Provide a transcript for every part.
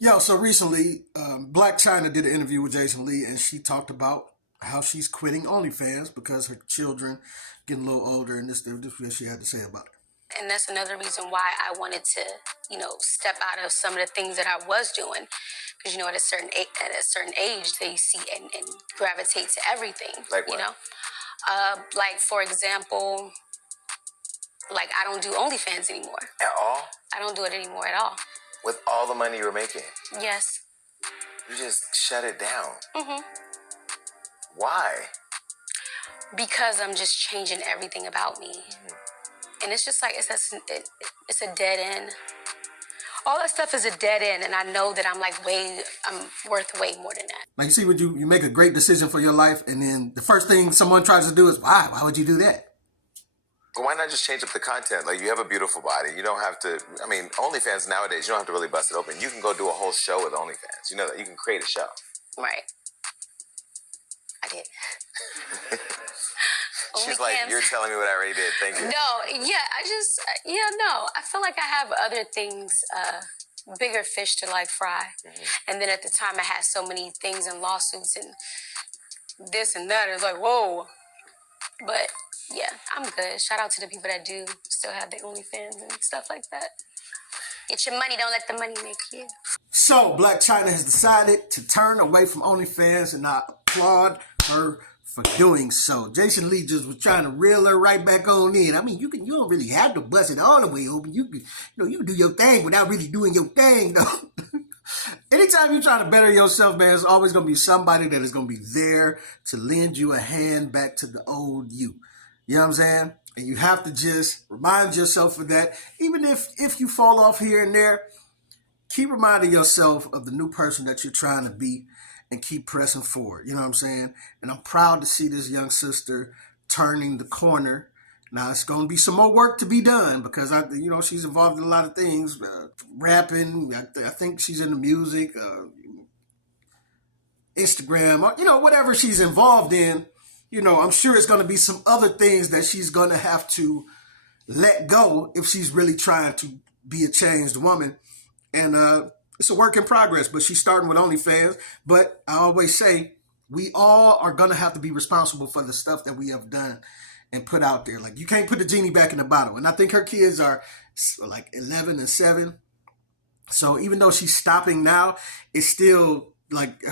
Yo, so recently, Blac Chyna did an interview with Jason Lee, and she talked about how she's quitting OnlyFans because her children getting a little older, and this is what she had to say about it. And that's another reason why I wanted to, step out of some of the things that I was doing, because at a certain age, they see and gravitate to everything. Like what? Like for example, like I don't do OnlyFans anymore. At all? I don't do it anymore at all. With all the money you were making, Yes. you just shut it down. Mhm. Why? Because I'm just changing everything about me, and it's just like it's a dead end. All that stuff is a dead end, and I know that I'm worth way more than that. Like, you see, when you make a great decision for your life, and then the first thing someone tries to do is, why? Why would you do that? But why not just change up the content? Like, you have a beautiful body. You don't have to, I mean, OnlyFans nowadays, you don't have to really bust it open. You can go do a whole show with OnlyFans. You know that. You can create a show. Right. I did. She's like, you're telling me what I already did. Thank you. No, no. I feel like I have other things, bigger fish to like fry. And then at the time I had so many things and lawsuits and this and that. It's like, whoa. But yeah, I'm good. Shout out to the people that do still have their OnlyFans and stuff like that. Get your money, don't let the money make you. So, Blac Chyna has decided to turn away from OnlyFans, and I applaud her for doing so. Jason Lee just was trying to reel her right back on in. I mean, you don't really have to bust it all the way open. You can do your thing without really doing your thing, though. Anytime you're trying to better yourself, man, there's always going to be somebody that is going to be there to lend you a hand back to the old you. You know what I'm saying? And you have to just remind yourself of that. Even if you fall off here and there, keep reminding yourself of the new person that you're trying to be and keep pressing forward. You know what I'm saying? And I'm proud to see this young sister turning the corner. Now, it's going to be some more work to be done because, she's involved in a lot of things, rapping. I think she's into music, Instagram, whatever she's involved in. I'm sure it's going to be some other things that she's going to have to let go if she's really trying to be a changed woman. And it's a work in progress, but she's starting with OnlyFans. But I always say we all are going to have to be responsible for the stuff that we have done and put out there. Like, you can't put the genie back in the bottle. And I think her kids are like 11 and 7. So even though she's stopping now, it's still like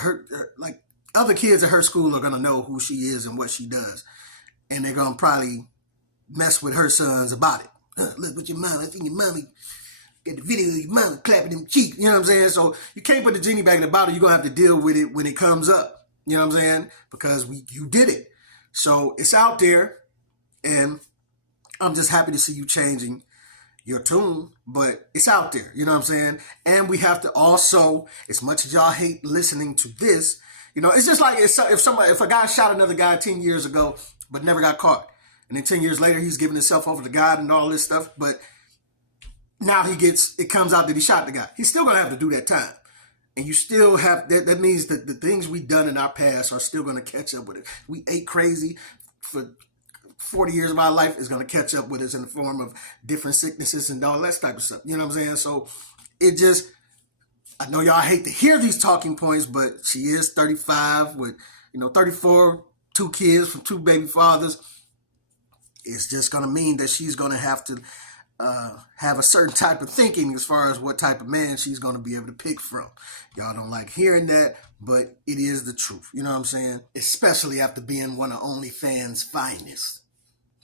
like other kids at her school are going to know who she is and what she does. And they're going to probably mess with her sons about it. Look what your mom, I think your mommy get the video of your mama clapping them cheeks. You know what I'm saying? So you can't put the genie back in the bottle. You're going to have to deal with it when it comes up. You know what I'm saying? Because you did it. So it's out there. And I'm just happy to see you changing your tune, but it's out there. You know what I'm saying? And we have to also, as much as y'all hate listening to this, it's just like if a guy shot another guy 10 years ago, but never got caught. And then 10 years later, he's giving himself over to God and all this stuff. But now it comes out that he shot the guy. He's still going to have to do that time. And you still have, that means that the things we've done in our past are still going to catch up with it. We ate crazy for 40 years of our life is going to catch up with us in the form of different sicknesses and all that type of stuff. You know what I'm saying? So I know y'all hate to hear these talking points, but she is 35 with, 34, 2 kids from 2 baby fathers. It's just going to mean that she's going to have to have a certain type of thinking as far as what type of man she's going to be able to pick from. Y'all don't like hearing that, but it is the truth. You know what I'm saying? Especially after being one of OnlyFans' finest.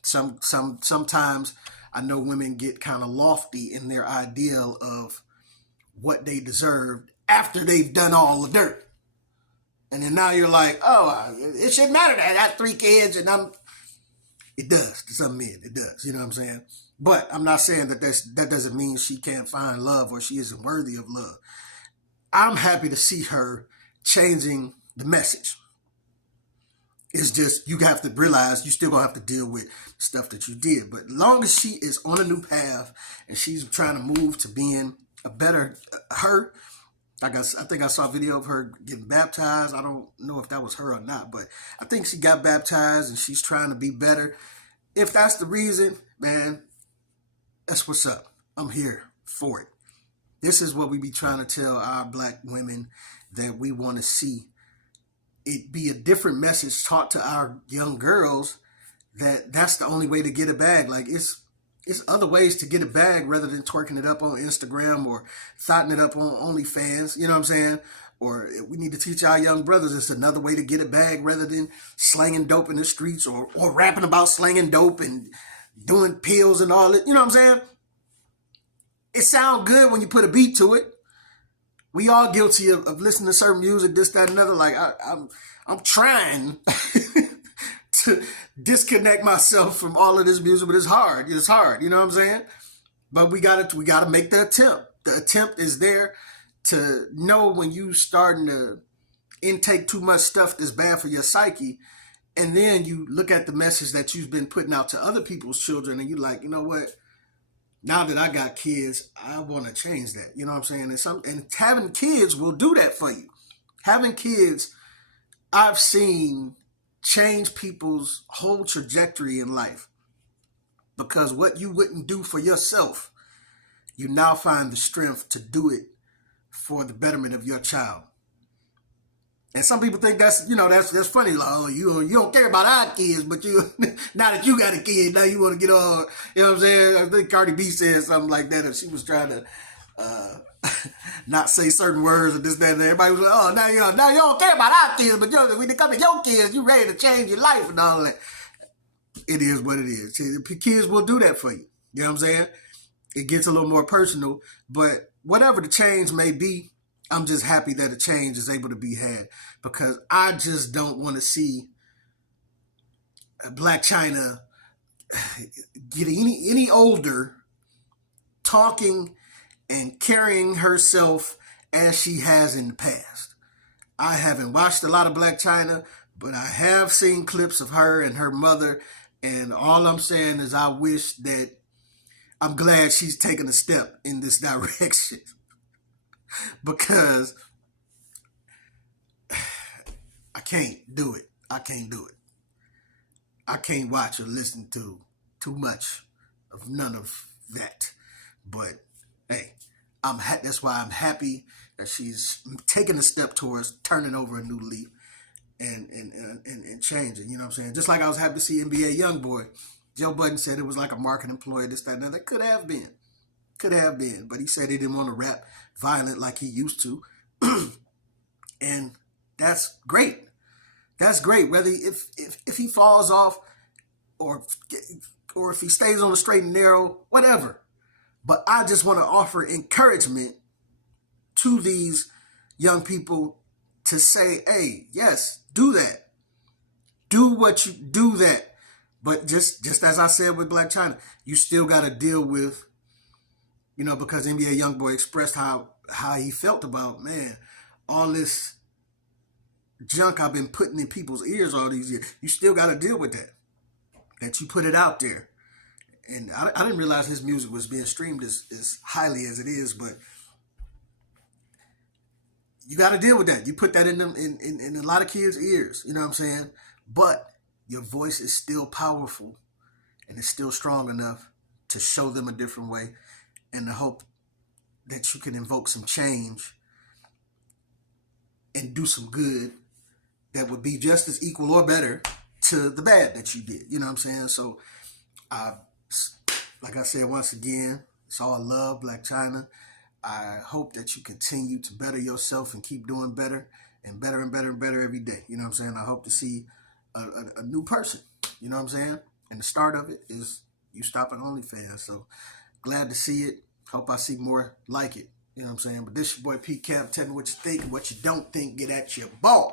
Sometimes I know women get kind of lofty in their ideal of what they deserved after they've done all the dirt. And then now you're like, oh, it shouldn't matter that I got 3 kids and it does to some men. It does. You know what I'm saying? But I'm not saying that doesn't mean she can't find love or she isn't worthy of love. I'm happy to see her changing the message. It's just, you have to realize you still gonna have to deal with stuff that you did. But as long as she is on a new path and she's trying to move to being a better her, I think I saw a video of her getting baptized. I don't know if that was her or not, but I think she got baptized and she's trying to be better. If that's the reason, man, that's what's up. I'm here for it. This is what we be trying to tell our black women that we want to see. It be a different message taught to our young girls that that's the only way to get a bag. Like it's other ways to get a bag rather than twerking it up on Instagram or thotting it up on OnlyFans. You know what I'm saying? Or we need to teach our young brothers it's another way to get a bag rather than slanging dope in the streets or rapping about slanging dope and doing pills and all that. You know what I'm saying? It sounds good when you put a beat to it. We all guilty of listening to certain music, this, that, and another. Like I'm trying to disconnect myself from all of this music, but it's hard. It's hard. You know what I'm saying? But we gotta make the attempt. The attempt is there to know when you starting to intake too much stuff that's bad for your psyche, and then you look at the message that you've been putting out to other people's children, and you like, you know what? Now that I got kids, I want to change that. You know what I'm saying? And having kids will do that for you. Having kids, I've seen change people's whole trajectory in life. Because what you wouldn't do for yourself, you now find the strength to do it for the betterment of your child. And some people think that's funny. Like, oh, you don't care about our kids, but you now that you got a kid, now you want to get all, you know what I'm saying? I think Cardi B said something like that, if she was trying to not say certain words or this, that, and everybody was like, oh, now you don't care about our kids, but when it comes to your kids, you ready to change your life and all that. It is what it is. See, the kids will do that for you. You know what I'm saying? It gets a little more personal, but whatever the change may be, I'm just happy that a change is able to be had, because I just don't want to see Blac Chyna getting any older, talking and carrying herself as she has in the past. I haven't watched a lot of Blac Chyna, but I have seen clips of her and her mother, and all I'm saying is I'm glad she's taken a step in this direction. Because I can't do it. I can't watch or listen to too much of none of that. But hey, that's why I'm happy that she's taking a step towards turning over a new leaf and changing. You know what I'm saying? Just like I was happy to see NBA YoungBoy. Joe Budden said it was like a marketing employee, this, that, and that. Could have been. But he said he didn't want to rap violent like he used to. And that's great. That's great. Whether if he falls off or if he stays on the straight and narrow, whatever. But I just want to offer encouragement to these young people to say, hey, yes, do that. Do that. But just as I said with Blac Chyna, you still got to deal with, because NBA YoungBoy expressed how he felt about, man, all this junk I've been putting in people's ears all these years. You still got to deal with that you put it out there. And I didn't realize his music was being streamed as highly as it is, but you got to deal with that. You put that in a lot of kids' ears, you know what I'm saying? But your voice is still powerful and it's still strong enough to show them a different way, and to hope that you can invoke some change and do some good that would be just as equal or better to the bad that you did. You know what I'm saying? So, like I said, once again, it's all love, Blac Chyna. I hope that you continue to better yourself and keep doing better and better and better and better every day. You know what I'm saying? I hope to see a new person. You know what I'm saying? And the start of it is you stopping OnlyFans. So glad to see it. Hope I see more like it. You know what I'm saying? But this your boy Pete Camp. Tell me what you think and what you don't think. Get at your boy.